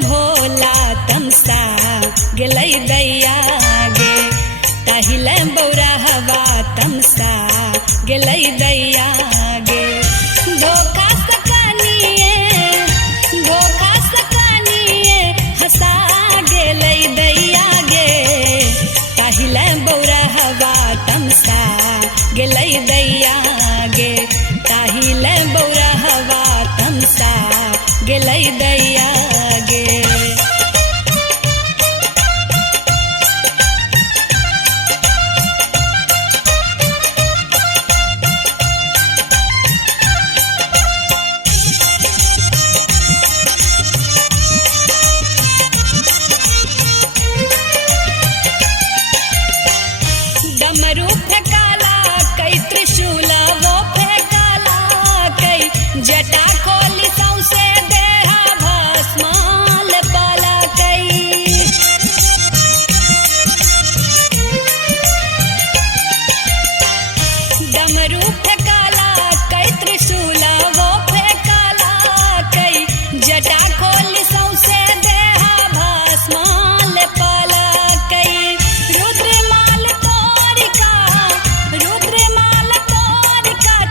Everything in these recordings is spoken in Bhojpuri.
बम भोला तमसा गेलै दैया गे ताहिले बौरा हवा तमसा गेलै दैया गे धोखा सकनिए हंसा गेलै दैया गे ताहिले बौरा हवा तमसा गेलै दैया गे ताहिले बौरा हवा तमसा गेलै दैया गे। डमरू फेंकाला कई त्रिशूल वो फेंकाला कई जटा खोली सौंसे देहा भस्माल पाला कई डमरू फेंकाला कई त्रिशूल वो फेंकाला कई जटा खोली सौंसे देहा भस्माल पाला कई रुद्रमाल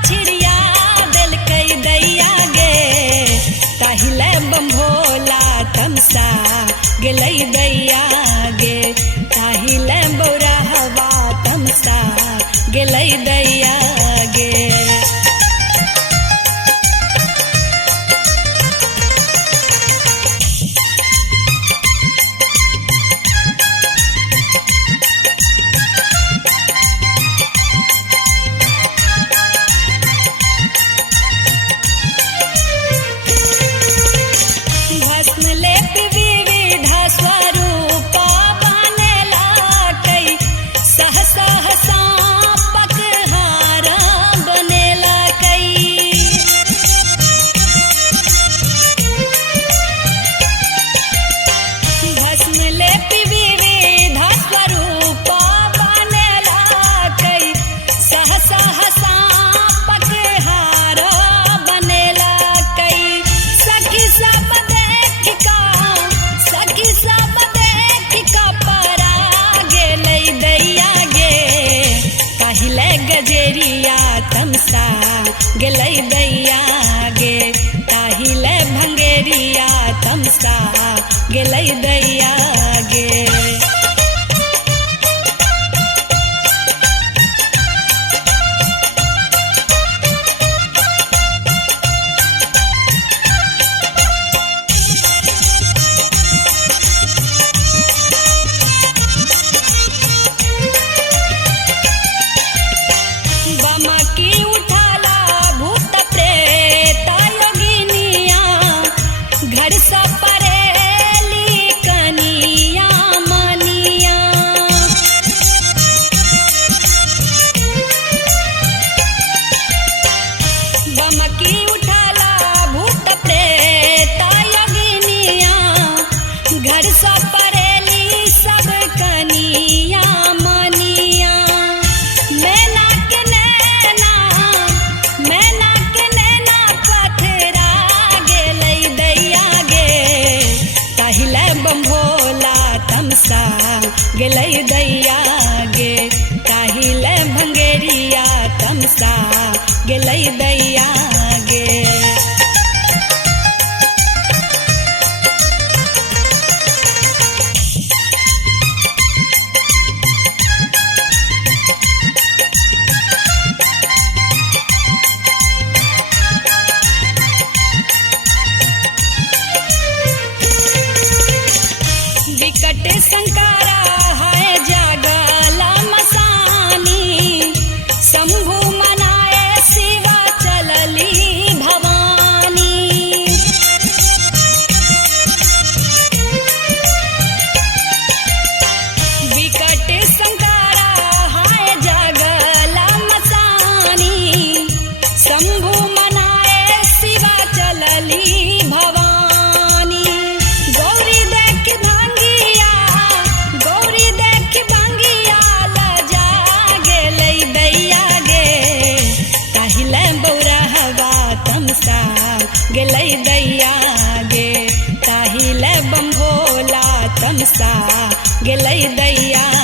छिड़िया दिल कई दैया गे ताहिले बम भोला तमसा गेलै दैया गे ताहिले बौरा हवा तमसा गेलै दैया गे। भस्म लेप विविध स्वरूप बनेला कई सहसा सांपक हार बनेला कई भस्म लेप विविध स्वरूप बनेला कई सहसा सांपक हार बनेला कई सखी सब परा गेलै दैया गे ताहिले गजेरिया तमसा गेलै दैया गे ताहिले भंगेरिया तमसा गेलै दैया गे। बमकी उठाला भूत प्रेत योगिनिया घर से परेली कनिया मनिया बमकी उठाला भूत प्रेत योगिनिया घर से परेली सब कनिया मनिया मैना के नैना पथरा गेलै दैया गे ताहिले बम भोला तमसा गेलै दैया गे ताहिले भंगेरिया तमसा गेलै दैया गे। विकट संकारा है जागला मसानी शंभु मनाए शिवा चलली भवानी विकट संकारा है जागला मसानी शंभु मनाए शिवा चलली भवानी गौरी देख भांगिया तमसा गेलै दैया